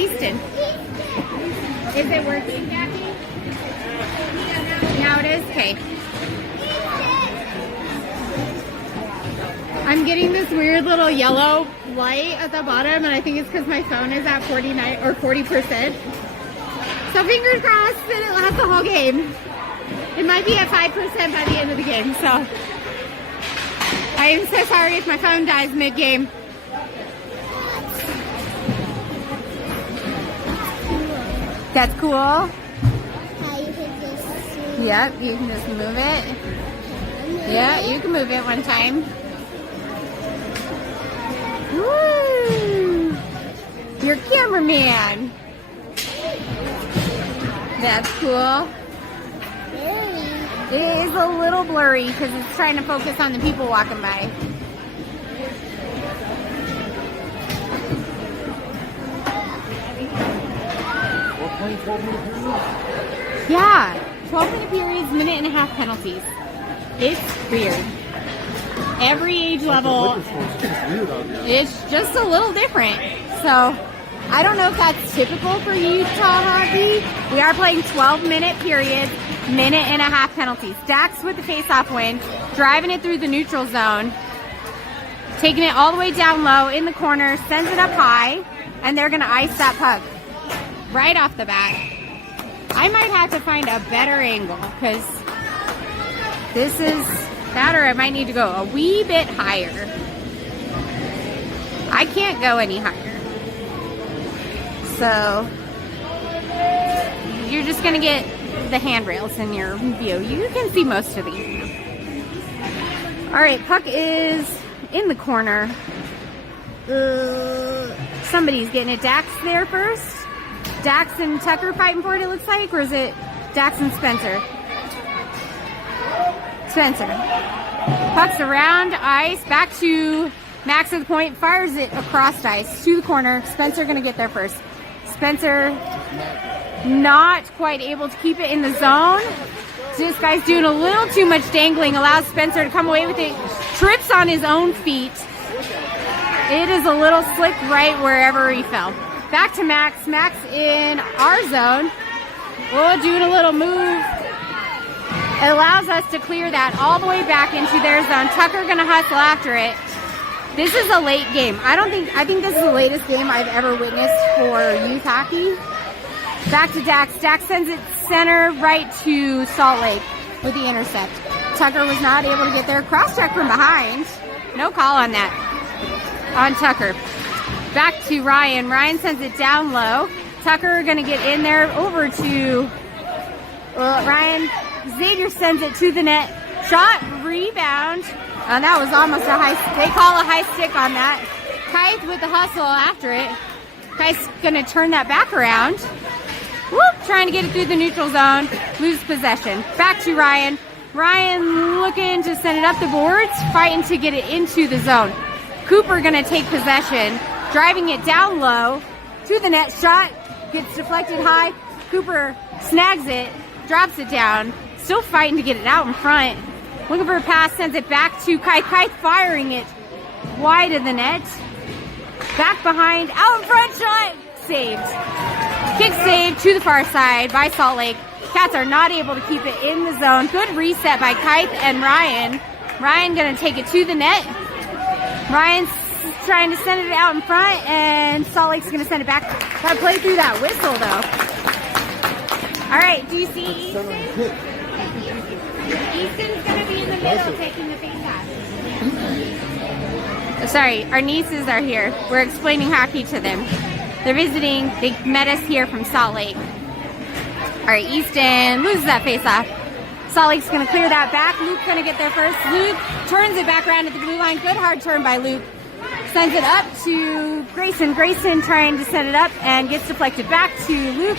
Easton? Is it working, Kathy? Now it is? Okay. I'm getting this weird little yellow light at the bottom, and I think it's because my phone is at 49 or 40%. So fingers crossed that it lasts the whole game. It might be at 5% by the end of the game, so I am so sorry if my phone dies mid-game. That's cool. Yep, you can just move it. Yeah, you can move it one time. Woo! You're cameraman. That's cool. It is a little blurry because it's trying to focus on the people walking by. Yeah, 12-minute periods, minute and a half penalties. It's weird. Every age level, it's just a little different. So, I don't know if that's typical for Utah hockey. We are playing 12-minute periods, minute and a half penalties. Dax with the face-off win, driving it through the neutral zone, taking it all the way down low in the corner, sends it up high, and they're going to ice that puck right off the bat. I might have to find a better angle because this is that, or I might need to go a wee bit higher. I can't go any higher. So you're just going to get the handrails in your view. You can see most of these. All right, puck is in the corner. Somebody's getting it. Dax there first. Dax and Tucker fighting for it, it looks like, or is it Dax and Spencer? Spencer. Puck's around ice, back to Max at the point, fires it across ice to the corner. Spencer gonna get there first. Spencer not quite able to keep it in the zone. This guy's doing a little too much dangling, allows Spencer to come away with it. Trips on his own feet. It is a little slick right wherever he fell. Back to Max. Max in our zone. We're doing a little move. It allows us to clear that all the way back into their zone. Tucker gonna hustle after it. This is a late game. I think this is the latest game I've ever witnessed for youth hockey. Back to Dax. Dax sends it center right to Salt Lake with the intercept. Tucker was not able to get there. Cross check from behind. No call on that. On Tucker. Back to Ryan. Ryan sends it down low. Tucker gonna get in there over to Ryan. Xavier sends it to the net. Shot, rebound. That was almost a high, they call a high stick on that. Kite with the hustle after it. Kite's gonna turn that back around. Whoop, trying to get it through the neutral zone. Lose possession. Back to Ryan. Ryan looking to send it up the boards, fighting to get it into the zone. Cooper gonna take possession, driving it down low to the net. Shot gets deflected high. Cooper snags it, drops it down, still fighting to get it out in front. Looking for a pass, sends it back to Kite. Kite firing it wide of the net. Back behind, out in front, shot, saved. Kick save to the far side by Salt Lake. Cats are not able to keep it in the zone. Good reset by Kite and Ryan. Ryan gonna take it to the net. Ryan's trying to send it out in front, and Salt Lake's gonna send it back. Gotta play through that whistle though. All right, do you see Easton? Easton's gonna be in the middle taking the face-off. Sorry, our nieces are here. We're explaining hockey to them. They're visiting. They met us here from Salt Lake. All right, Easton loses that face-off. Salt Lake's gonna clear that back. Luke's gonna get there first. Luke turns it back around at the blue line. Good hard turn by Luke. Sends it up to Grayson. Grayson trying to set it up and gets deflected back to Luke.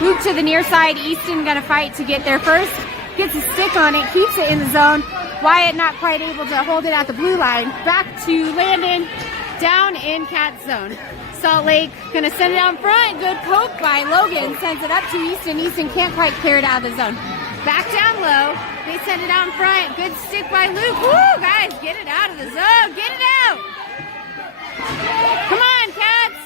Luke to the near side. Easton gonna fight to get there first. Gets a stick on it, keeps it in the zone. Wyatt not quite able to hold it at the blue line. Back to Landon, down in Cat's zone. Salt Lake gonna send it out front. Good poke by Logan. Sends it up to Easton. Easton can't quite clear it out of the zone. Back down low. They send it out in front. Good stick by Luke. Woo, guys, get it out of the zone. Get it out. Come on, Cats.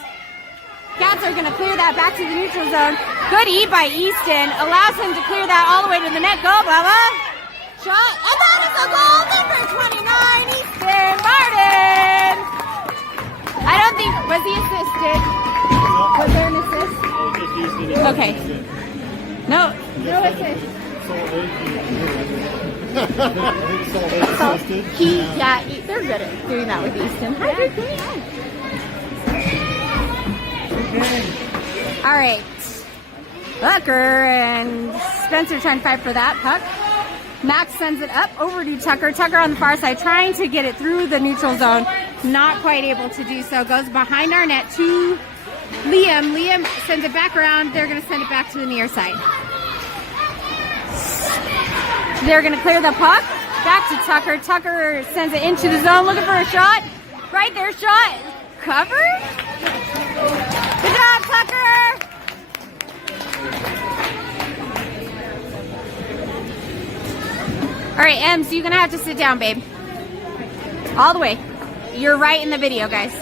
Cats are going to clear that back to the neutral zone. Good E by Easton. Allows him to clear that all the way to the net. Go, Bubba. Shot. And that is a goal. Number 29, Easton Martin. I don't think, was he assisted? Was there an assist? Okay. No assist. They're good at doing that with Easton. Hi, good. All right. Tucker and Spencer trying to fight for that puck. Max sends it up over to Tucker. Tucker on the far side trying to get it through the neutral zone. Not quite able to do so. Goes behind our net to Liam. Liam sends it back around. They're going to send it back to the near side. They're going to clear the puck. Back to Tucker. Tucker sends it into the zone. Looking for a shot. Right there, shot. Covered. Good job, Tucker. All right, Ems, you're going to have to sit down, babe. All the way. You're right in the video, guys.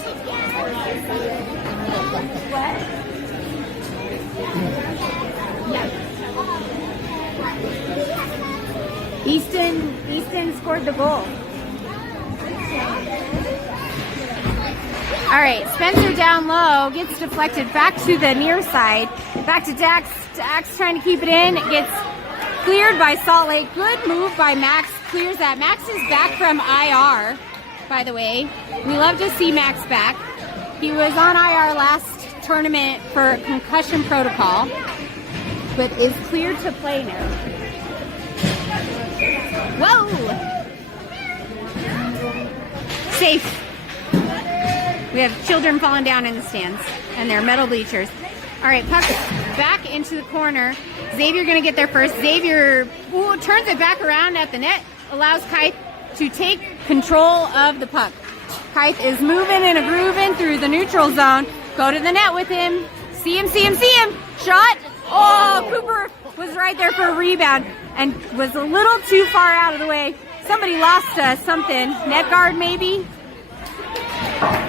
Easton scored the goal. All right, Spencer down low, gets deflected back to the near side. Back to Dax. Dax trying to keep it in. It gets cleared by Salt Lake. Good move by Max. Clears that. Max is back from IR, by the way. We love to see Max back. He was on IR last tournament for concussion protocol, but is cleared to play now. Whoa! Safe. We have children falling down in the stands, and they're metal bleachers. All right, puck back into the corner. Xavier going to get there first. Xavier turns it back around at the net, allows Kite to take control of the puck. Kite is moving and grooving through the neutral zone. Go to the net with him. See him. Shot. Oh, Cooper was right there for a rebound and was a little too far out of the way. Somebody lost something. Net guard, maybe?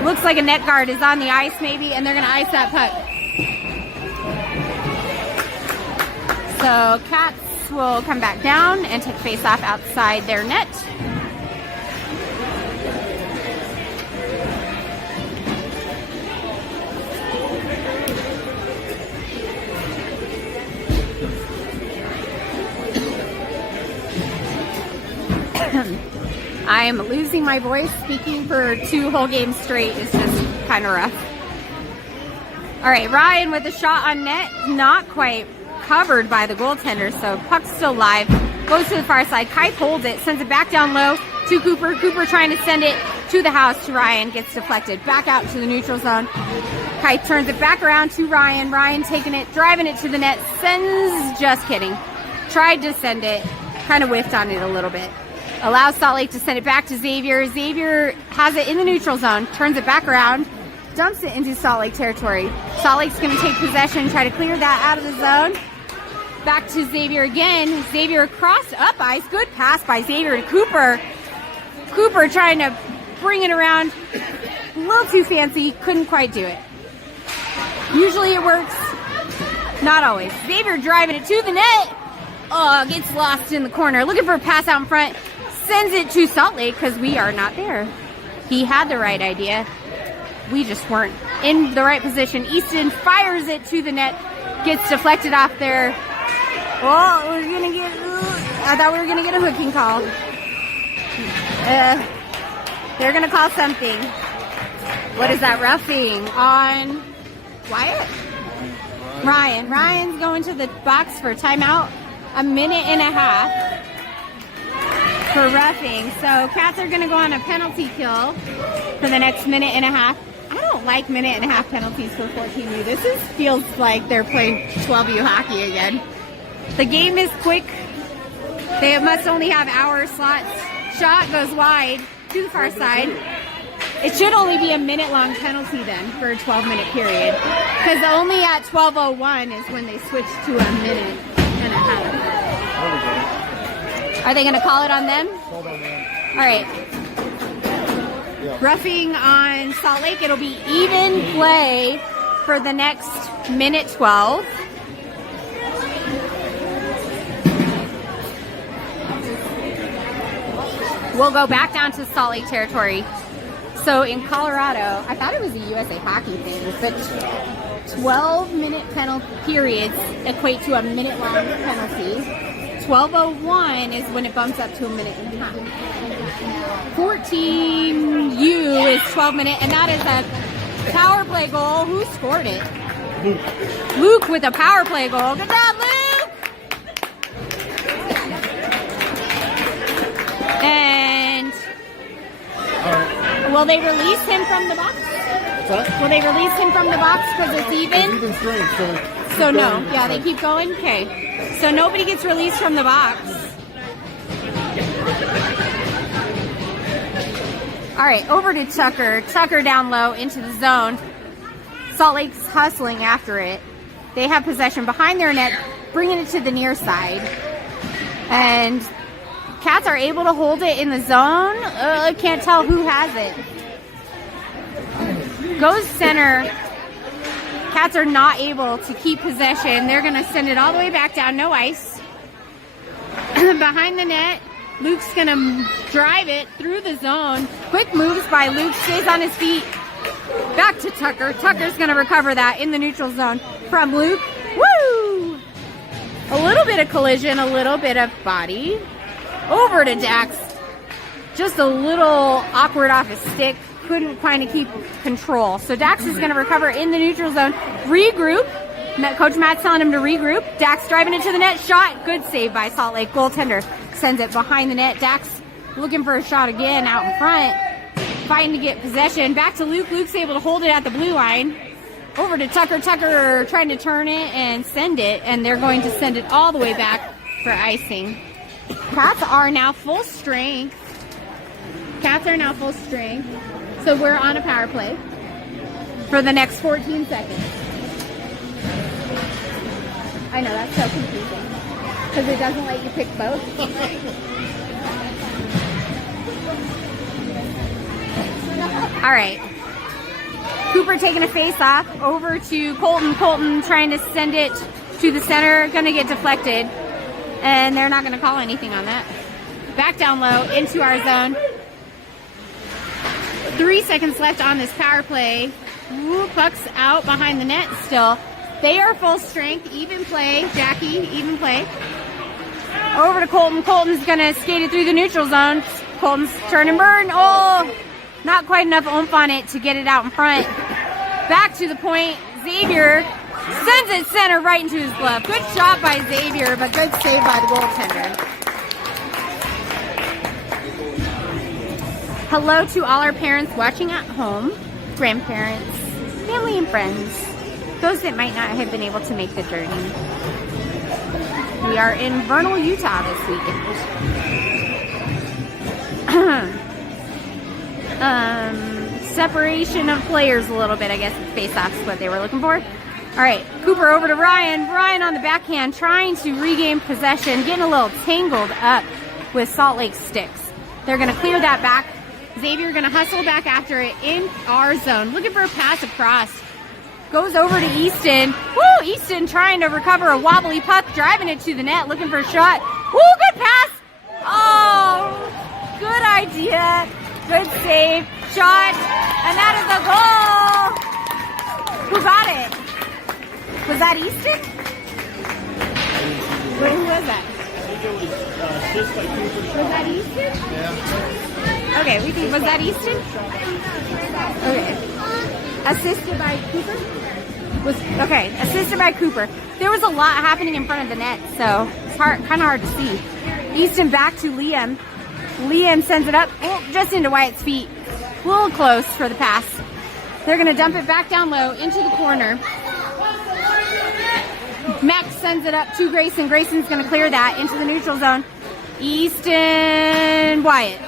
Looks like a net guard is on the ice, maybe, and they're going to ice that puck. So Cats will come back down and take face off outside their net. I am losing my voice. Speaking for 2 whole games straight is just kind of rough. All right, Ryan with a shot on net. Not quite covered by the goaltender, so puck's still live. Goes to the far side. Kite holds it, sends it back down low to Cooper. Cooper trying to send it to the house to Ryan. Gets deflected. Back out to the neutral zone. Kite turns it back around to Ryan. Ryan taking it, driving it to the net. Sends, just kidding. Tried to send it. Kind of whiffed on it a little bit. Allows Salt Lake to send it back to Xavier. Xavier has it in the neutral zone, turns it back around, dumps it into Salt Lake territory. Salt Lake's going to take possession, try to clear that out of the zone. Back to Xavier again. Xavier across up ice. Good pass by Xavier to Cooper. Cooper trying to bring it around. A little too fancy. Couldn't quite do it. Usually it works. Not always. Xavier driving it to the net. Oh, gets lost in the corner. Looking for a pass out in front. Sends it to Salt Lake because we are not there. He had the right idea. We just weren't in the right position. Easton fires it to the net. Gets deflected off there. Oh, we're going to get... I thought we were going to get a hooking call. They're going to call something. What is that? Roughing on Wyatt? Ryan. Ryan's going to the box for timeout. 1.5 minutes for roughing. So Cats are going to go on a penalty kill for the next 1.5 minutes. I don't like 1.5 minute penalties for 14U. This feels like they're playing 12U hockey again. The game is quick. They must only have hour slots. Shot goes wide to the far side. It should only be a 1-minute-long penalty then for a 12-minute period. Because only at 12:01 is when they switch to 1.5 minutes. Are they going to call it on them? All right. Roughing on Salt Lake. It'll be even play for the next minute 12. We'll go back down to Salt Lake territory. So in Colorado, I thought it was a USA hockey thing, but 12-minute penalty periods equate to a minute-long penalty. 12:01 is when it bumps up to a minute and a half. 14U is 12-minute, and that is a power play goal. Who scored it? Luke with a power play goal. Good job, Luke! And will they release him from the box? Will they release him from the box because it's even? It's even strength, so no. Yeah, they keep going? Okay. So nobody gets released from the box. All right, over to Tucker. Tucker down low into the zone. Salt Lake's hustling after it. They have possession behind their net, bringing it to the near side. And Cats are able to hold it in the zone. I can't tell who has it. Goes center. Cats are not able to keep possession. They're going to send it all the way back down. No ice. Behind the net. Luke's going to drive it through the zone. Quick moves by Luke. Stays on his feet. Back to Tucker. Tucker's going to recover that in the neutral zone from Luke. Woo! A little bit of collision. A little bit of body. Over to Dax. Just a little awkward off his stick. Couldn't kind of keep control. So Dax is going to recover in the neutral zone. Regroup. Coach Matt's telling him to regroup. Dax driving it to the net. Shot. Good save by Salt Lake. Goaltender sends it behind the net. Dax looking for a shot again out in front. Fighting to get possession. Back to Luke. Luke's able to hold it at the blue line. Over to Tucker. Tucker trying to turn it and send it. And they're going to send it all the way back for icing. Cats are now full strength. Cats are now full strength. So we're on a power play for the next 14 seconds. I know, that's so confusing. Because it doesn't let you pick both. All right. Cooper taking a face off over to Colton. Colton trying to send it to the center. Going to get deflected. And they're not going to call anything on that. Back down low into our zone. 3 seconds left on this power play. Ooh, puck's out behind the net still. They are full strength. Even play. Jackie, even play. Over to Colton. Colton's going to skate it through the neutral zone. Colton's turn and burn. Oh, not quite enough oomph on it to get it out in front. Back to the point. Xavier sends it center right into his glove. Good shot by Xavier, but good save by the goaltender. Hello to all our parents watching at home, grandparents, family and friends, those that might not have been able to make the journey. We are in Vernal, Utah this weekend. Separation of players a little bit, I guess face-offs is what they were looking for. All right, Cooper over to Ryan. Ryan on the backhand trying to regain possession, getting a little tangled up with Salt Lake sticks. They're going to clear that back. Xavier going to hustle back after it in our zone. Looking for a pass across. Goes over to Easton. Woo! Easton trying to recover a wobbly puck, driving it to the net, looking for a shot. Woo! Good pass! Oh! Good idea. Good save. Shot. And that is a goal! Who got it? Was that Easton? Wait, who was that? Was that Easton? Yeah. Okay, we think, was that Easton? Okay. Assisted by Cooper? Okay, assisted by Cooper. There was a lot happening in front of the net, so it's kind of hard to see. Easton back to Liam. Liam sends it up, just into Wyatt's feet. A little close for the pass. They're going to dump it back down low into the corner. Max sends it up to Grayson. Grayson's going to clear that into the neutral zone. Easton, Wyatt.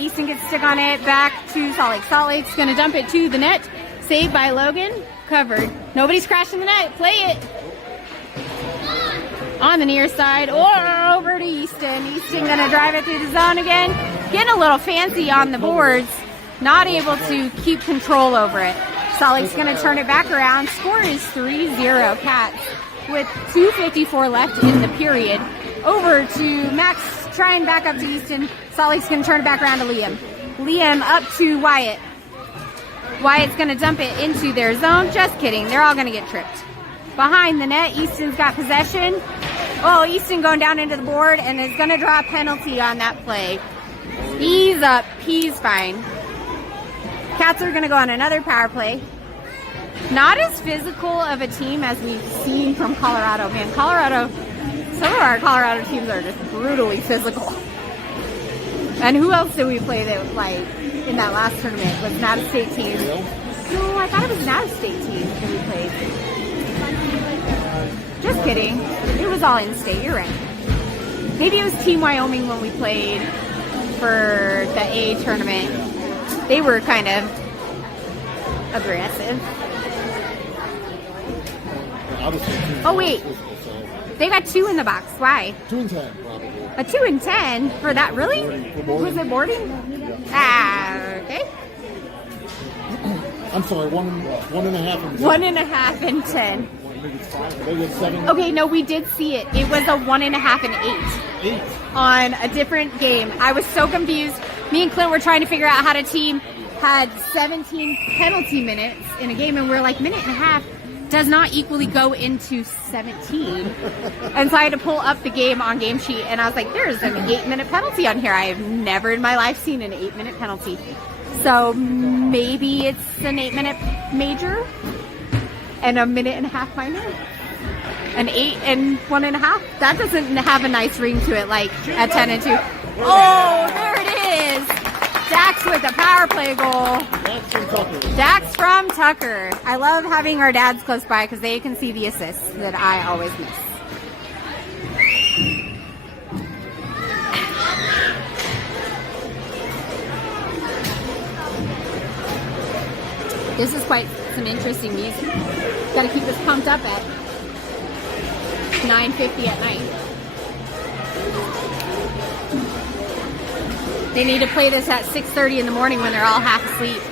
Easton gets stick on it. Back to Salt Lake. Salt Lake's going to dump it to the net. Saved by Logan. Covered. Nobody's crashing the net. Play it. On the near side. Or over to Easton. Easton going to drive it through the zone again. Getting a little fancy on the boards. Not able to keep control over it. Salt Lake's going to turn it back around. Score is 3-0 Cats with 2:54 left in the period. Over to Max, trying back up to Easton. Salt Lake's going to turn it back around to Liam. Liam up to Wyatt. Wyatt's going to dump it into their zone. Just kidding. They're all going to get tripped. Behind the net, Easton's got possession. Oh, Easton going down into the board and is going to draw a penalty on that play. He's up. He's fine. Cats are going to go on another power play. Not as physical of a team as we've seen from Colorado. Man, some of our Colorado teams are just brutally physical. And who else did we play that, like, in that last tournament? Was an out-of-state team? No, I thought it was an out-of-state team that we played. Just kidding. It was all in-state. You're right. Maybe it was Team Wyoming when we played for the A tournament. They were kind of aggressive. Oh, wait. They got 2 in the box. Why? 2 and 10, probably. A 2 and 10 for that? Really? Was it boarding? Yeah. Ah, okay. I'm sorry, 1.5 and 10. 1.5 and 10. They were 7. Okay, no, we did see it. It was a 1.5 and 8 on a different game. I was so confused. Me and Clint were trying to figure out how to team. Had 17 penalty minutes in a game, and we're like, minute and a half does not equally go into 17. And so I had to pull up the game on Game Sheet, and I was like, there's an 8-minute penalty on here. I have never in my life seen an 8-minute penalty. So maybe it's an 8-minute major and a 1.5 minor. An 8 and 1.5. That doesn't have a nice ring to it like at 10 and 2. Oh, there it is. Dax with a power play goal. Dax from Tucker. I love having our dads close by because they can see the assists that I always miss. This is quite some interesting music. Got to keep us pumped up at 9:50 at night. They need to play this at 6:30 in the morning when they're all half asleep.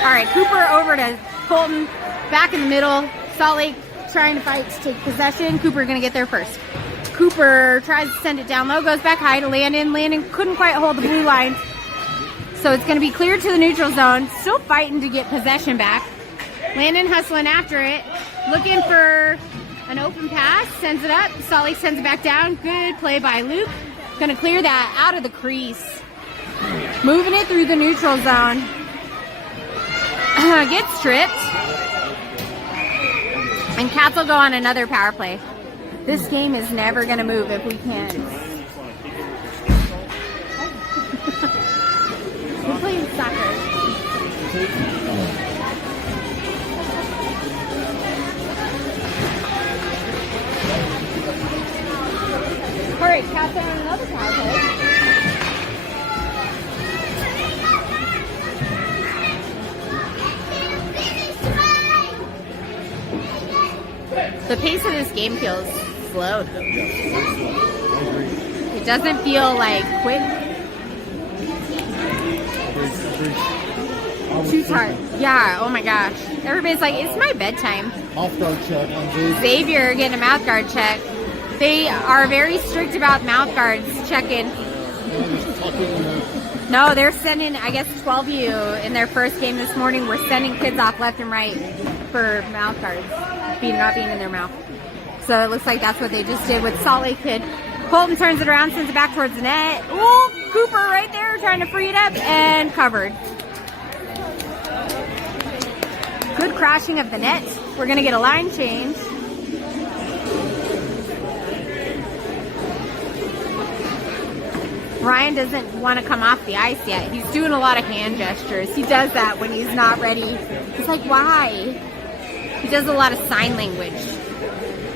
All right, Cooper over to Colton, back in the middle. Salt Lake trying to fight to take possession. Cooper going to get there first. Cooper tries to send it down low, goes back high to Landon. Landon couldn't quite hold the blue line. So it's going to be cleared to the neutral zone. Still fighting to get possession back. Landon hustling after it. Looking for an open pass. Sends it up. Salt Lake sends it back down. Good play by Luke. Going to clear that out of the crease. Moving it through the neutral zone. Gets stripped. And Cats will go on another power play. This game is never going to move if we can't. We're playing soccer. All right, Cats are on another power play. The pace of this game feels slow. It doesn't feel like quick. Too tired. Yeah, oh my gosh. Everybody's like, it's my bedtime. Mouth guard check on Xavier getting a mouth guard check. They are very strict about mouth guards checking. No, they're sending, I guess 12U in their first game this morning. We're sending kids off left and right for mouth guards, not being in their mouth. So it looks like that's what they just did with Salt Lake Kid. Colton turns it around, sends it back towards the net. Oh, Cooper right there trying to free it up and covered. Good crashing of the net. We're going to get a line change. Ryan doesn't want to come off the ice yet. He's doing a lot of hand gestures. He does that when he's not ready. He's like, why? He does a lot of sign language.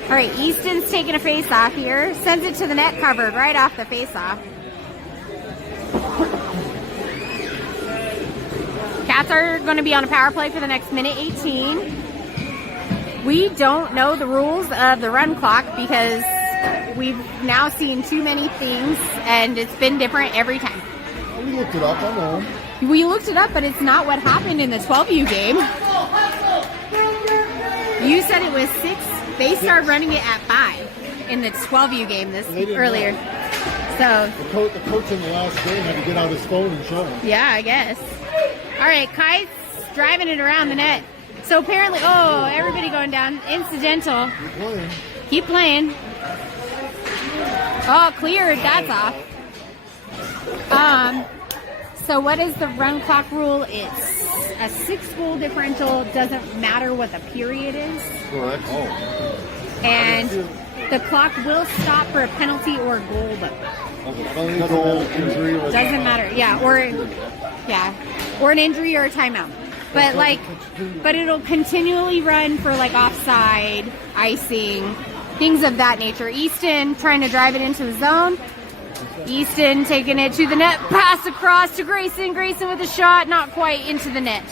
All right, Easton's taking a face-off here. Sends it to the net covered right off the face-off. Cats are going to be on a power play for the next minute 18. We don't know the rules of the run clock because we've now seen too many things and it's been different every time. We looked it up, I know. We looked it up, but it's not what happened in the 12U game. You said it was 6. They started running it at 5 in the 12U game earlier. So the coach in the last game had to get out his phone and show him. yeah, I guess. All right, Kite's driving it around the net. So apparently, oh, everybody going down. Incidental. Keep playing. Oh, cleared. That's off. So what is the run clock rule? It's a 6-goal differential. Doesn't matter what the period is. Correct. Oh. And the clock will stop for a penalty or a goal, though. Goal, injury, or doesn't matter. Yeah, or an injury or a timeout. But it'll continually run for like offside, icing, things of that nature. Easton trying to drive it into the zone. Easton taking it to the net, pass across to Grayson. Grayson with a shot, not quite into the net.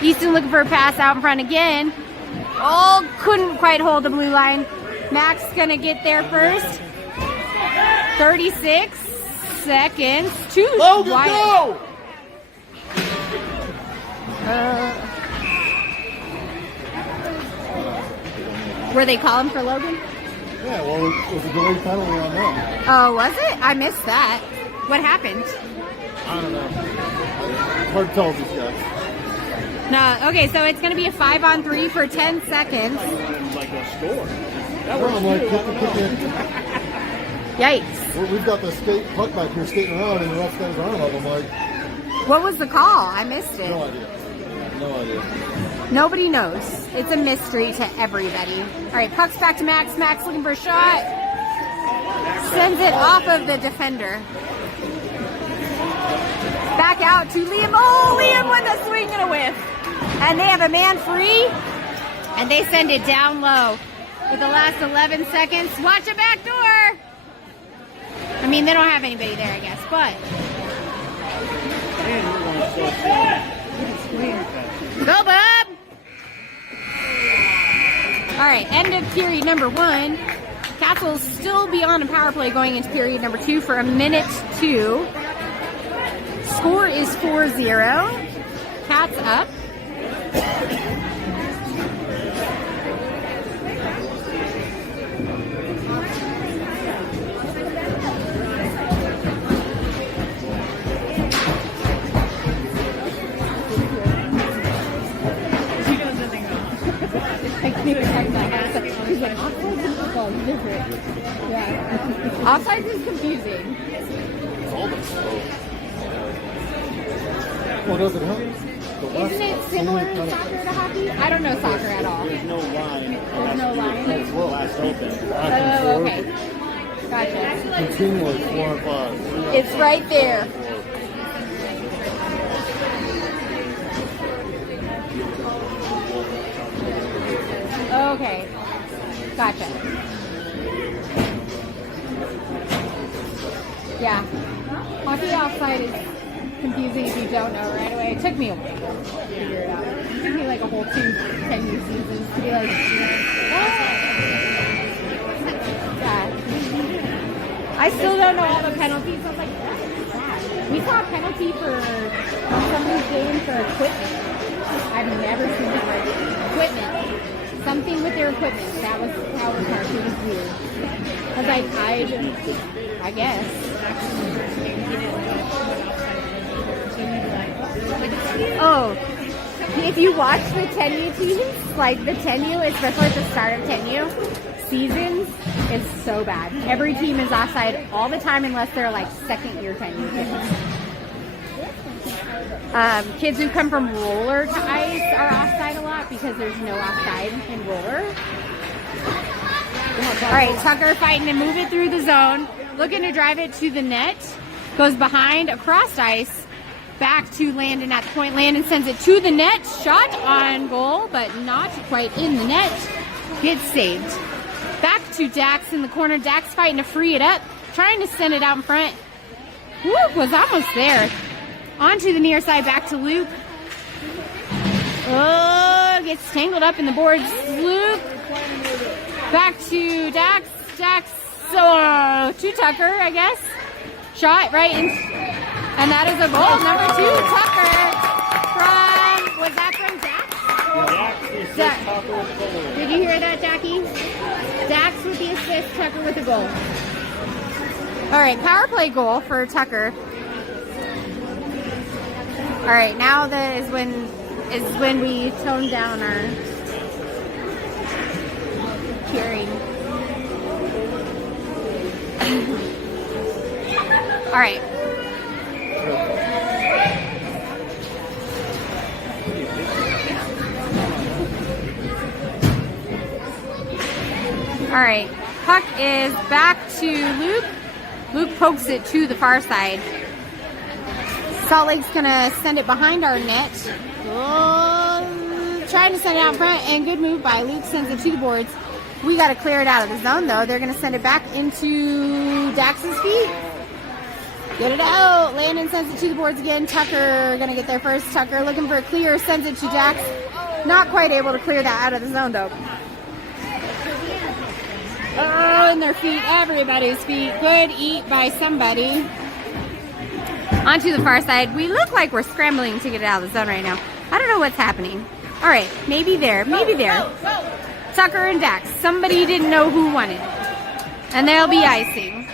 Easton looking for a pass out in front again. Oh, couldn't quite hold the blue line. Max gonna get there first. 36 seconds. Too Logan, wide. go! Were they calling for Logan? Yeah, well, it was a delayed penalty on them. Oh, was it? I missed that. What happened? I don't know. It's hard to tell these guys. No. Okay, so it's going to be a 5-on-3 for 10 seconds. Like a score. I'm like, kick in. Yikes. We've got the skate puck back here skating around, and the rest guys around up. I'm like, What was the call? I missed it. no idea. No idea. Nobody knows. It's a mystery to everybody. All right, puck's back to Max. Max looking for a shot. Sends it off of the defender. Back out to Liam. Oh, Liam with a swing and a whiff. And they have a man free. And they send it down low. With the last 11 seconds. Watch a back door. I mean, they don't have anybody there, I guess. But. Go, bub! All right, end of period number 1. Cats will still be on a power play going into period number 2 for a minute 2. Score is 4-0. Cats up. He's like, offsides and football is different. Yeah. Offsides is confusing. It's all the slow. Well, does it help? Isn't it similar to soccer to hockey? I don't know soccer at all. There's no line. There's no line. It's last open. Oh, okay. Gotcha. Continually 4 and 5. It's right there. Okay. Gotcha. Yeah. Hockey outside is confusing if you don't know right away. It took me a while to figure it out. It took me like a whole 10-year seasons to be like, yeah. I still don't know all the penalties. I was like, what is that? We saw a penalty for somebody's game for equipment. I've never seen that. Equipment. Something with their equipment. That was how it was marked. It was weird. I was like, I guess. Oh, if you watch the 10U teams, like the 10U, especially at the start of 10U seasons, it's so bad. Every team is offside all the time unless they're like second-year 10U kids. Kids who come from roller to ice are offside a lot because there's no offside in roller. All right, Tucker fighting to move it through the zone, looking to drive it to the net, goes behind across ice. Back to Landon at the point. Landon sends it to the net. Shot on goal, but not quite in the net. Gets saved. Back to Dax in the corner. Dax fighting to free it up. Trying to send it out in front. Woo, was almost there. Onto the near side. Back to Luke. Oh, gets tangled up in the boards. Luke. Back to Dax. Dax to Tucker, I guess. Shot right in. And that is a goal. Number 2, Tucker. Was that from Dax? Jack. Did you hear that, Jackie? Dax with the assist, Tucker with the goal. All right, power play goal for Tucker. All right, now that is when we tone down our cheering. All right. All right, puck is back to Luke. Luke pokes it to the far side. Salt Lake's gonna send it behind our net. Oh, trying to send it out front, and good move by Luke, sends it to the boards. We gotta clear it out of the zone though. They're gonna send it back into Dax's feet. Get it out. Landon sends it to the boards again. Tucker gonna get there first. Tucker looking for a clear, sends it to Dax. Not quite able to clear that out of the zone though. Oh, and their feet, everybody's feet. Good eat by somebody. Onto the far side. We look like we're scrambling to get it out of the zone right now. I don't know what's happening. All right, maybe there, maybe there. Tucker and Dax. Somebody didn't know who won it. And they'll be icing.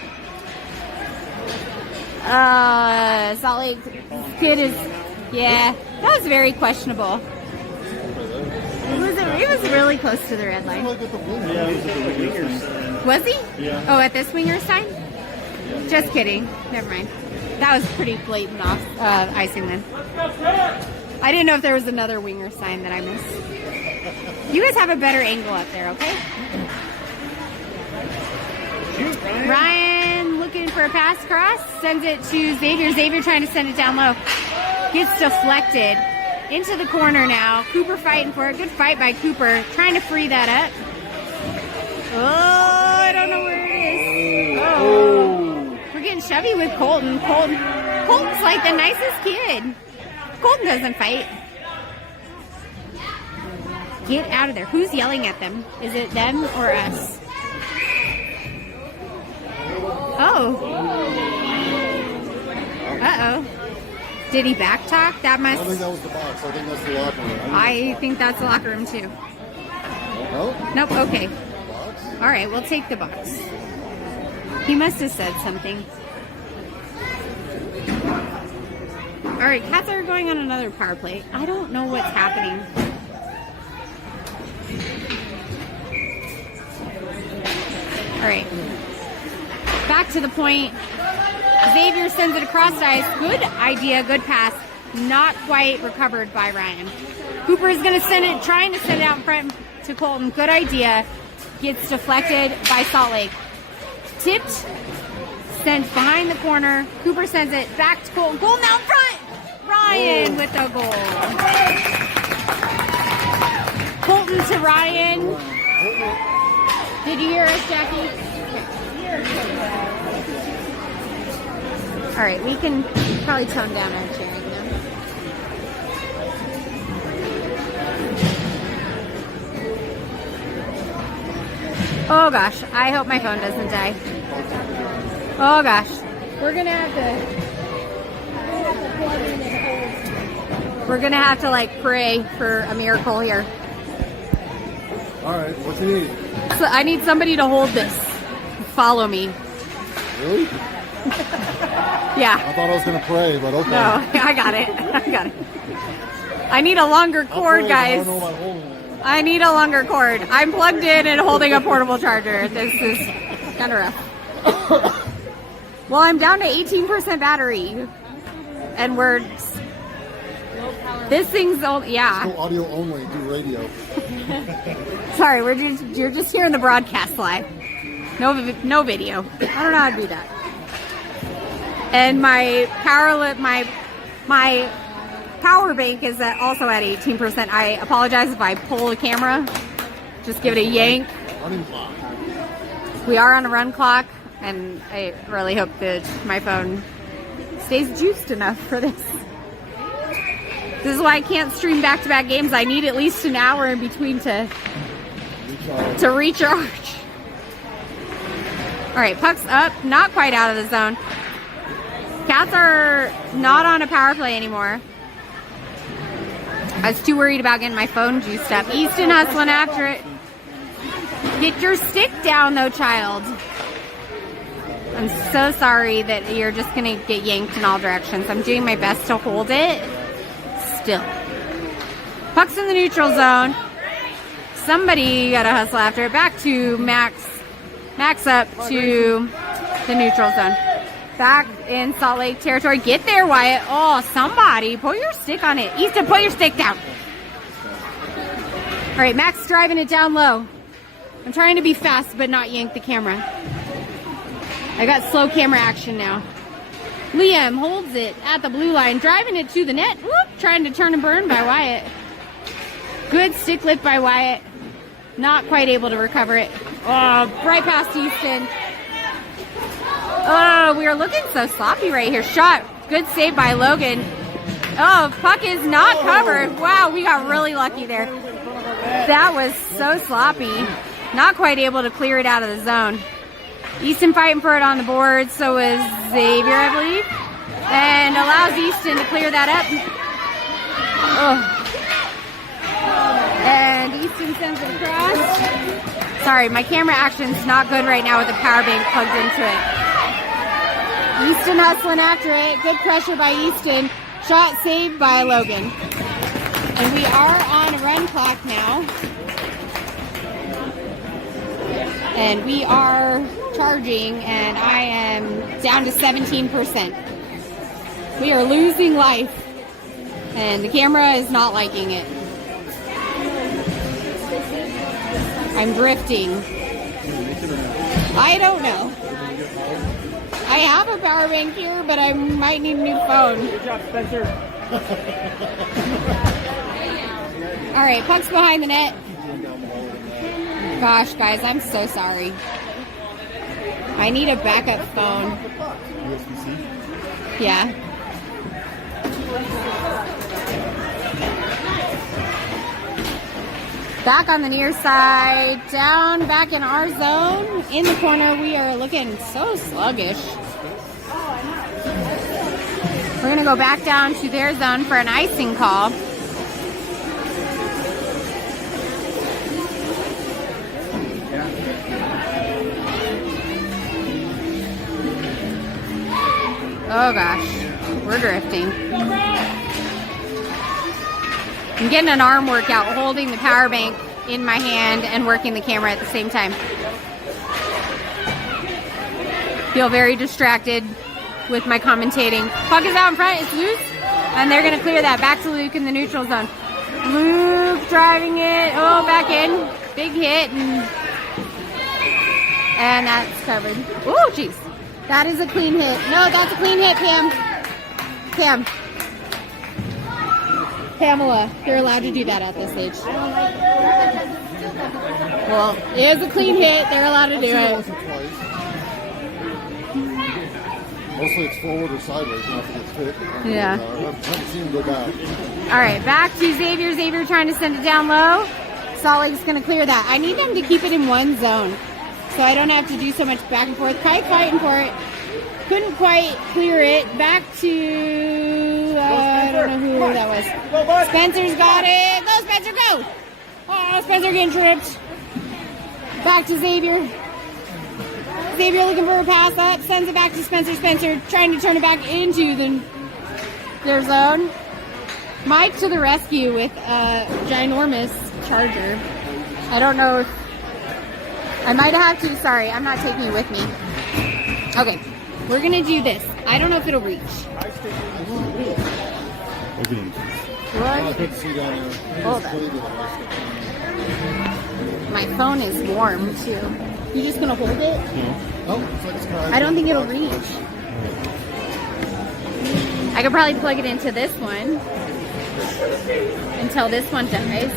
Salt Lake kid is, yeah, that was very questionable. It was really close to the red line. Yeah, he was at the Wingers. Was he? Yeah. Oh, at this Winger sign? Just kidding. Never mind. That was pretty blatant off icing then. I didn't know if there was another Winger sign that I missed. You guys have a better angle up there, okay? Ryan looking for a pass cross. Sends it to Xavier. Xavier trying to send it down low. Gets deflected. Into the corner now. Cooper fighting for it. Good fight by Cooper. Trying to free that up. Oh, I don't know where it is. Oh. We're getting shovey with Colton. Colton's like the nicest kid. Colton doesn't fight. Get out of there. Who's yelling at them? Is it them or us? Oh. Uh-oh. Did he backtalk? That must... I think that was the box. I think that's the locker room. I think that's the locker room too. No? Nope, okay. Box? All right, we'll take the box. He must have said something. All right, Cats are going on another power play. I don't know what's happening. All right. Back to the point. Xavier sends it across the ice. Good idea, good pass. Not quite recovered by Ryan. Cooper is going to send it, trying to send it out in front to Colton. Good idea. Gets deflected by Salt Lake. Tipped, sent behind the corner. Cooper sends it back to Colton. Colton out front. Ryan with the goal. Colton to Ryan. Did you hear us, Jackie? All right, we can probably tone down our cheering now. Oh gosh, I hope my phone doesn't die. Oh gosh, we're gonna have to like pray for a miracle here. All right, what you need? So I need somebody to hold this. Follow me. Really? Yeah. I thought I was going to pray, but okay. No, I got it. I need a longer cord, guys. I don't know about holding it. I need a longer cord. I'm plugged in and holding a portable charger. This is kind of rough. Well, I'm down to 18% battery. And we're... This thing's... Yeah. Go audio only, do radio. Sorry, you're just hearing the broadcast live. No video. I don't know how to do that. And my power bank is also at 18%. I apologize if I pull the camera. Just give it a yank. Running clock. We are on a run clock, and I really hope that my phone stays juiced enough for this. This is why I can't stream back-to-back games. I need at least an hour in between to recharge. All right, puck's up, not quite out of the zone. Cats are not on a power play anymore. I was too worried about getting my phone juiced up. Easton hustling after it. Get your stick down though, child. I'm so sorry that you're just gonna get yanked in all directions. I'm doing my best to hold it. Still. Puck's in the neutral zone. Somebody gotta hustle after it. Back to Max. Max up to the neutral zone. Back in Salt Lake territory. Get there, Wyatt. Oh, somebody. Put your stick on it. Easton, put your stick down. All right, Max driving it down low. I'm trying to be fast, but not yank the camera. I got slow camera action now. Liam holds it at the blue line, driving it to the net. Whoop, trying to turn and burn by Wyatt. Good stick lift by Wyatt. Not quite able to recover it. Oh, right past Easton. Oh, we are looking so sloppy right here. Shot. Good save by Logan. Oh, puck is not covered. Wow, we got really lucky there. That was so sloppy. Not quite able to clear it out of the zone. Easton fighting for it on the board. So is Xavier, I believe. And allows Easton to clear that up. Oh. And Easton sends it across. Sorry, my camera action's not good right now with the power bank plugged into it. Easton hustling after it. Good pressure by Easton. Shot saved by Logan. And we are on a run clock now. And we are charging, and I am down to 17%. We are losing life. And the camera is not liking it. I'm drifting. I don't know. I have a power bank here, but I might need a new phone. Good job, Spencer. All right, puck's behind the net. Gosh, guys, I'm so sorry. I need a backup phone. Yeah. Back on the near side, down back in our zone. In the corner, we are looking so sluggish. We're going to go back down to their zone for an icing call. Oh gosh, we're drifting. I'm getting an arm workout, holding the power bank in my hand and working the camera at the same time. Feel very distracted with my commentating. Puck is out in front, it's loose, and they're gonna clear that. Back to Luke in the neutral zone. Luke driving it, oh, back in. Big hit, and that's covered. Oh, jeez. That is a clean hit. No, that's a clean hit, Pam. Pamela, you're allowed to do that at this age. Well, it is a clean hit. They're allowed to do it. Mostly it's forward or sideways, not if it's hit. Yeah. I haven't seen him go back. All right, back to Xavier. Xavier trying to send it down low. Salt Lake's going to clear that. I need them to keep it in one zone, so I don't have to do so much back and forth. Kite fighting for it. Couldn't quite clear it. Back to, I don't know who that was. Spencer's got it. Go, Spencer, go. Oh, Spencer getting tripped. Back to Xavier. Xavier looking for a pass up. Sends it back to Spencer. Spencer trying to turn it back into their zone. Mike to the rescue with a ginormous charger. I don't know if I might have to. Sorry, I'm not taking you with me. Okay, we're gonna do this. I don't know if it'll reach. Hold on. My phone is warm too. You just gonna hold it? I don't think it'll reach. I could probably plug it into this one until this one dies.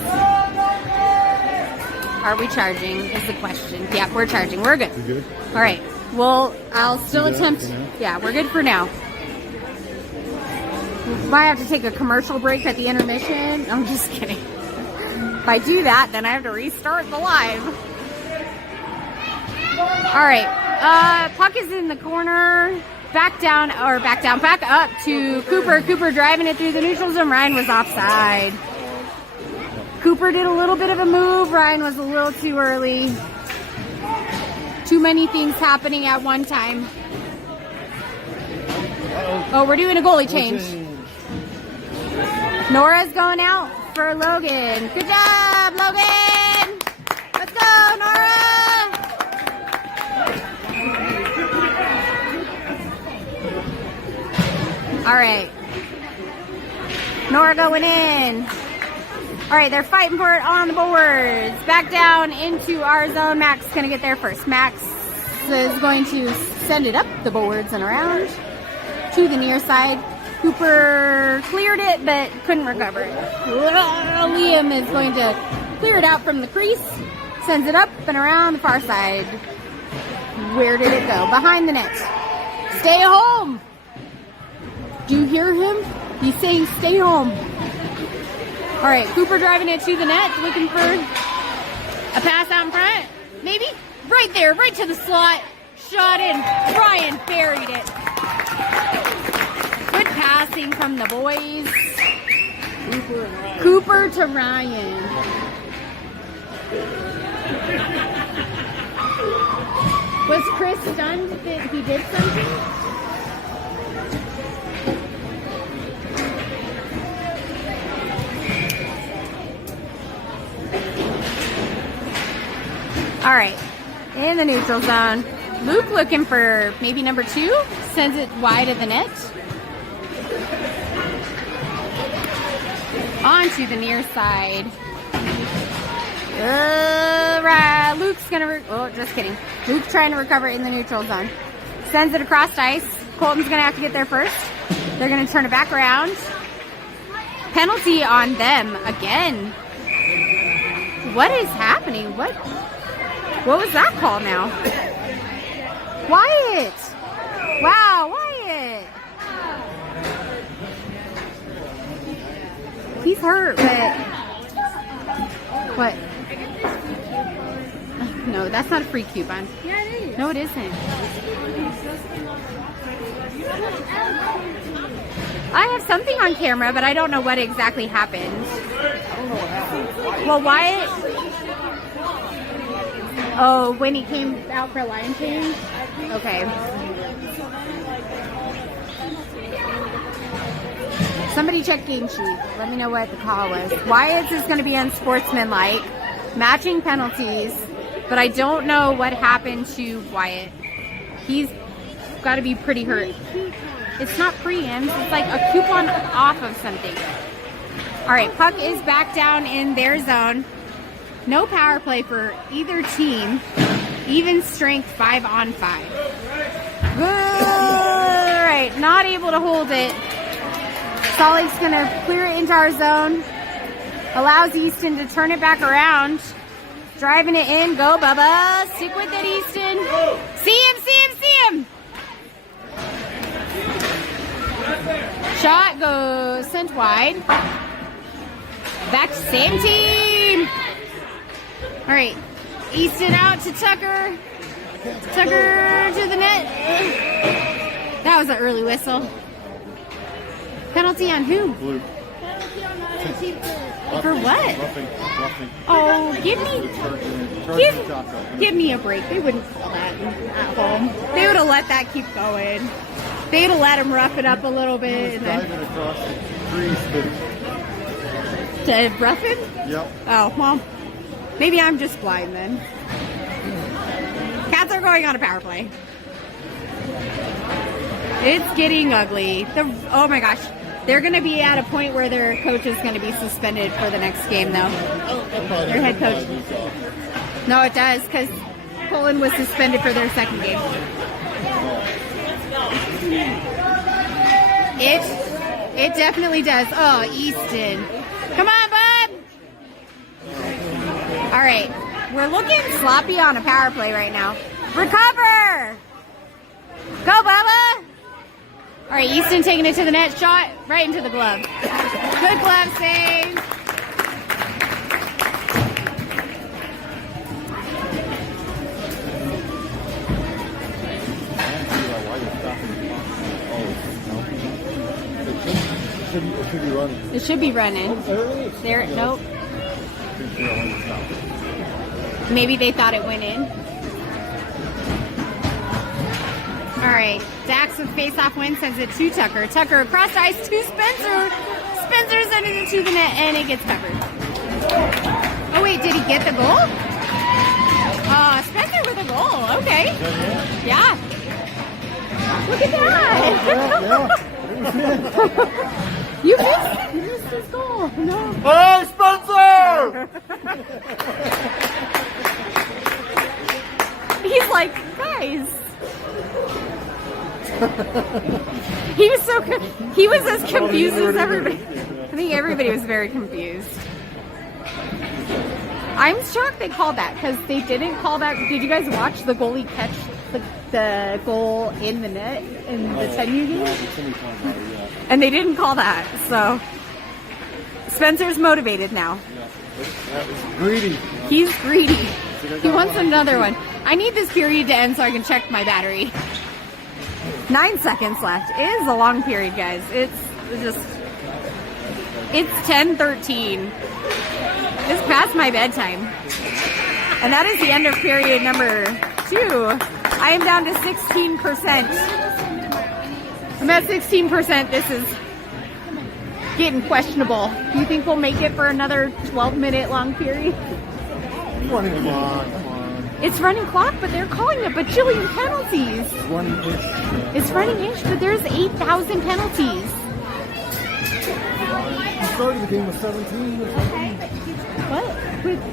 Are we charging is the question. Yeah, we're charging. We're good. You good? All right. Well, I'll still attempt. Yeah, we're good for now. We might have to take a commercial break at the intermission. I'm just kidding. If I do that, then I have to restart the live. All right. Puck is in the corner. back up to Cooper. Cooper driving it through the neutral zone. Ryan was offside. Cooper did a little bit of a move. Ryan was a little too early. Too many things happening at one time. Oh, we're doing a goalie change. Nora's going out for Logan. Good job, Logan! Let's go, Nora! All right. Nora going in. All right, they're fighting for it on the boards. Back down into our zone. Max is going to get there first. Max is going to send it up the boards and around to the near side. Cooper cleared it, but couldn't recover it. Liam is going to clear it out from the crease. Sends it up and around the far side. Where did it go? Behind the net. Stay home. Do you hear him? He's saying stay home. All right, Cooper driving it to the net, looking for a pass out in front. Maybe? Right there, right to the slot. Shot in. Ryan buried it. Good passing from the boys. Cooper to Ryan. Was Chris stunned that he did something? All right, in the neutral zone. Luke looking for maybe number 2. Sends it wide of the net. Onto the near side. Right. Luke's gonna, just kidding. Luke's trying to recover in the neutral zone. Sends it across ice. Colton's gonna have to get there first. They're gonna turn it back around. Penalty on them again. What is happening? What was that call now? Wyatt! Wow, Wyatt! He's hurt, but... What? No, that's not a free coupon. Yeah, it is. No, it isn't. I have something on camera, but I don't know what exactly happened. Well, Wyatt... Oh, when he came out for a line change? Okay. Somebody check game sheet. Let me know what the call was. Wyatt's is going to be unsportsmanlike, matching penalties, but I don't know what happened to Wyatt. He's got to be pretty hurt. It's not pre-ins. It's like a coupon off of something. All right, puck is back down in their zone. No power play for either team. Even strength 5-on-5. Good. All right, not able to hold it. Salt Lake's going to clear it into our zone. Allows Easton to turn it back around. Driving it in. Go, Bubba. Stick with it, Easton. See him, see him, see him. Shot goes sent wide. Back to same team. All right, Easton out to Tucker. Tucker to the net. That was an early whistle. Penalty on who? Blue. For what? Roughing. Oh, give me a break. They wouldn't call that at home. They would have let that keep going. They'd have let him rough it up a little bit. And Driving then, across the trees, to rough him? Yep. Oh, well, maybe I'm just blind then. Cats are going on a power play. It's getting ugly. Oh my gosh. They're going to be at a point where their coach is going to be suspended for the next game, though. Their head coach. No, it does, because Poland was suspended for their second game. It definitely does. Oh, Easton. Come on, bud. All right. We're looking sloppy on a power play right now. Recover. Go, Bubba. All right, Easton taking it to the net. Shot right into the glove. Good glove save. should be running. It should be running. There it is. There, nope. Maybe they thought it went in. All right, Dax with face-off win sends it to Tucker. Tucker across the ice to Spencer. Spencer sends it to the net, and it gets covered. Oh wait, did he get the goal? Spencer with a goal. Okay. Yeah. Look at that. You missed his goal. No. Hey, Spencer! He's like, guys. He was he was as confused as everybody. I think everybody was very confused. I'm shocked they called that because they didn't call that. Did you guys watch the goalie catch the goal in the net in the 10U game? And they didn't call that. So Spencer's motivated now. That was greedy. He's greedy. He wants another one. I need this period to end so I can check my battery. 9 seconds left. It is a long period, guys. It's 10:13. It's past my bedtime. And that is the end of period number 2. I am down to 16%. I'm at 16%. This is getting questionable. Do you think we'll make it for another 12-minute long period? Running clock. It's running clock, but they're calling a bajillion penalties. It's running-ish, but there's 8,000 penalties. You started the game with 17 or something. What?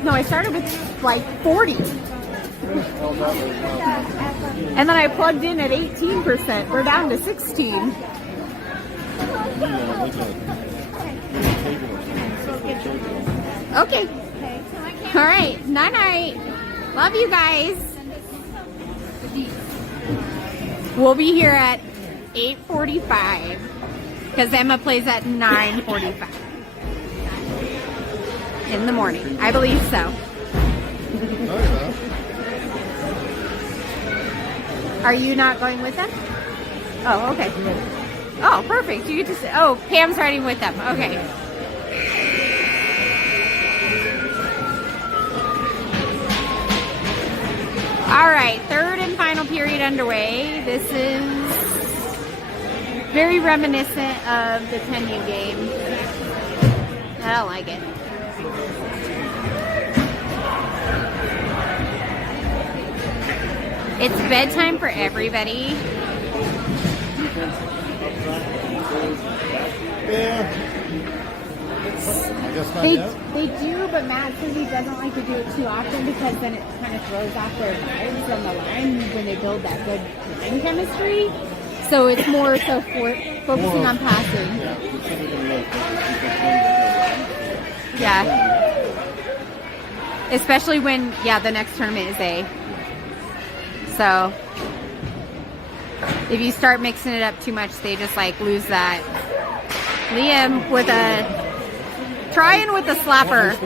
No, I started with like 40. And then I plugged in at 18%. We're down to 16. Okay. All right. Night-night. Love you guys. We'll be here at 8:45 because Emma plays at 9:45 in the morning. I believe so. Are you not going with them? Oh, okay. Oh, perfect. You get to. Oh, Pam's riding with them. Okay. All right, third and final period underway. This is very reminiscent of the 10U game. I don't like it. It's bedtime for everybody. Yeah. They do, but Matt says he doesn't like to do it too often because then it kind of throws off their vibes on the line when they build that good line chemistry. So it's more so focusing on passing. Yeah. Especially when, the next tournament is A. So if you start mixing it up too much, they just like lose that. Liam with trying with the slapper.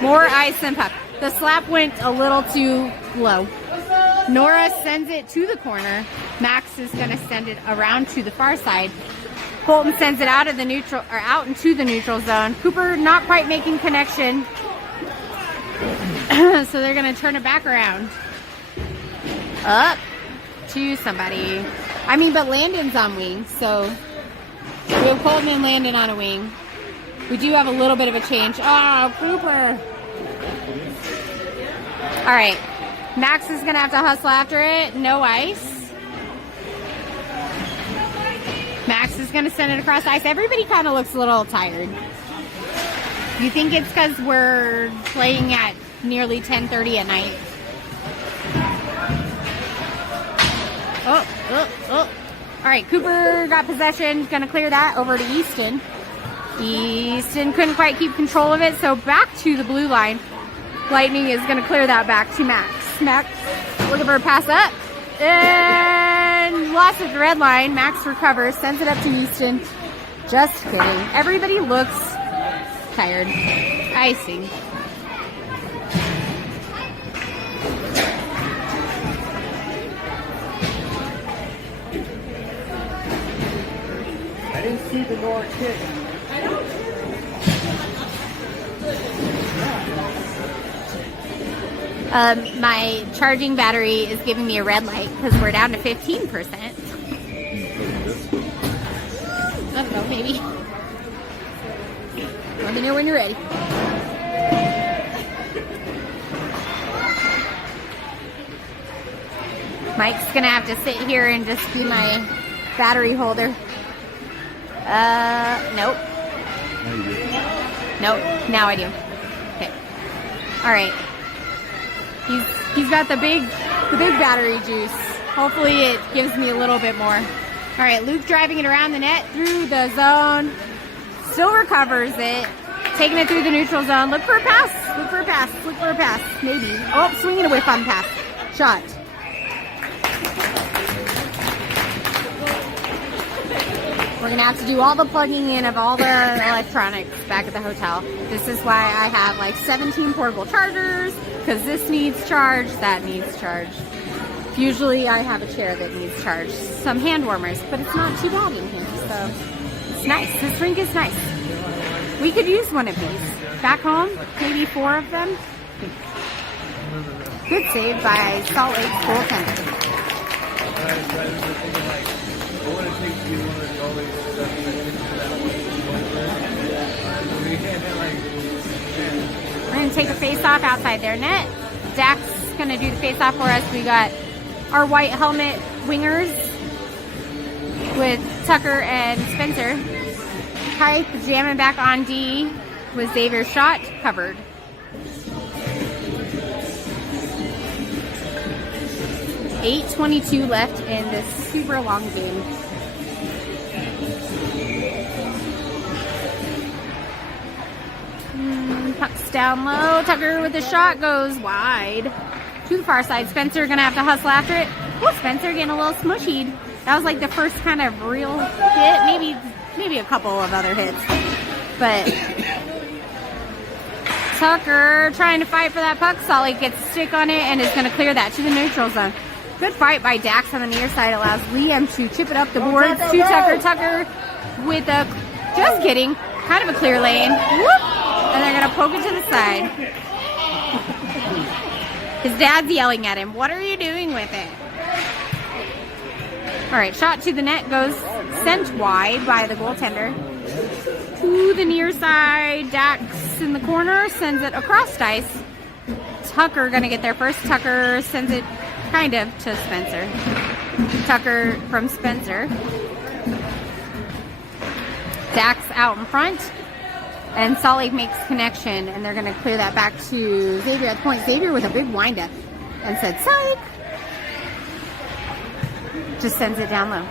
More ice and puck. The slap went a little too low. Nora sends it to the corner. Max is going to send it around to the far side. Colton sends it out of the neutral or out into the neutral zone. Cooper not quite making connection. So they're going to turn it back around. Up to somebody. I mean, but Landon's on wing, so we have Colton and Landon on a wing. We do have a little bit of a change. Oh, Cooper. All right. Max is going to have to hustle after it. No ice. Max is going to send it across ice. Everybody kind of looks a little tired. You think it's because we're playing at nearly 10:30 at night? Oh. All right, Cooper got possession. Going to clear that over to Easton. Easton couldn't quite keep control of it, so back to the blue line. Lightning is going to clear that back to Max. Max looking for a pass up. And lost at the red line. Max recovers, sends it up to Easton. Just kidding. Everybody looks tired. Icing. I didn't see the door kick. My charging battery is giving me a red light because we're down to 15%. I don't know, maybe. Let me know when you're ready. Mike's gonna have to sit here and just be my battery holder. Nope. Nope, now I do. Okay. Alright. He's got the big battery juice. Hopefully it gives me a little bit more. Alright, Luke driving it around the net through the zone. Still recovers it. Taking it through the neutral zone. Look for a pass. Look for a pass. Look for a pass. Maybe. Oh, swinging a whiff on the pass. Shot. We're going to have to do all the plugging in of all the electronics back at the hotel. This is why I have like 17 portable chargers, because this needs charge, that needs charge. Usually I have a chair that needs charge. Some hand warmers, but it's not too bad in here, so it's nice. This rink is nice. We could use one of these. Back home, maybe 4 of them. Good save by Salt Lake goaltender. We're going to take a face-off outside their net. Dak's going to do the face-off for us. We got our white helmet wingers with Tucker and Spencer. Kai jamming back on D with Xavier's shot covered. .8:22 left in this super long game. Puck's down low. Tucker with the shot goes wide to the far side. Spencer gonna have to hustle after it. Oh, Spencer getting a little smushied. That was like the first kind of real hit. Maybe a couple of other hits. But Tucker trying to fight for that puck. Salt Lake gets a stick on it and is gonna clear that to the neutral zone. Good fight by Dax on the near side. Allows Liam to chip it up the boards to Tucker. Tucker with a, just kidding, kind of a clear lane. Whoop! And they're going to poke it to the side. His dad's yelling at him. What are you doing with it? All right, shot to the net goes sent wide by the goaltender. To the near side. Dax in the corner sends it across ice. Tucker going to get there first. Tucker sends it kind of to Spencer. Tucker from Spencer. Dax out in front. And Salt Lake makes connection, and they're going to clear that back to Xavier at the point. Xavier with a big windup and said, "Psych!" Just sends it down low.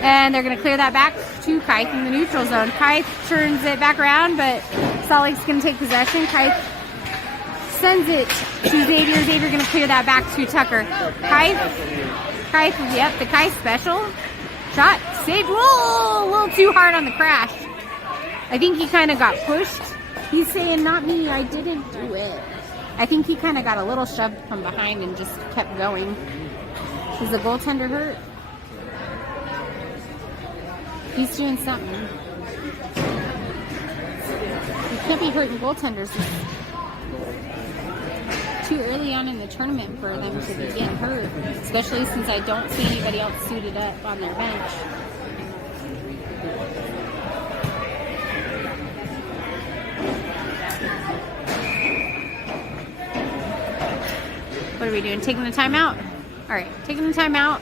And they're going to clear that back to Kai in the neutral zone. Kai turns it back around, but Salt Lake's going to take possession. Kai sends it to Xavier. Xavier going to clear that back to Tucker. Kai, yep, the Kai special. Shot, saved, whoa, a little too hard on the crash. I think he kind of got pushed. He's saying, not me, I didn't do it. I think he kind of got a little shoved from behind and just kept going. Is the goaltender hurt? He's doing something. You can't be hurting goaltenders. It's too early on in the tournament for them to be getting hurt, especially since I don't see anybody else suited up on their bench. What are we doing? Taking the timeout? All right, taking the timeout.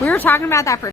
We were talking about that for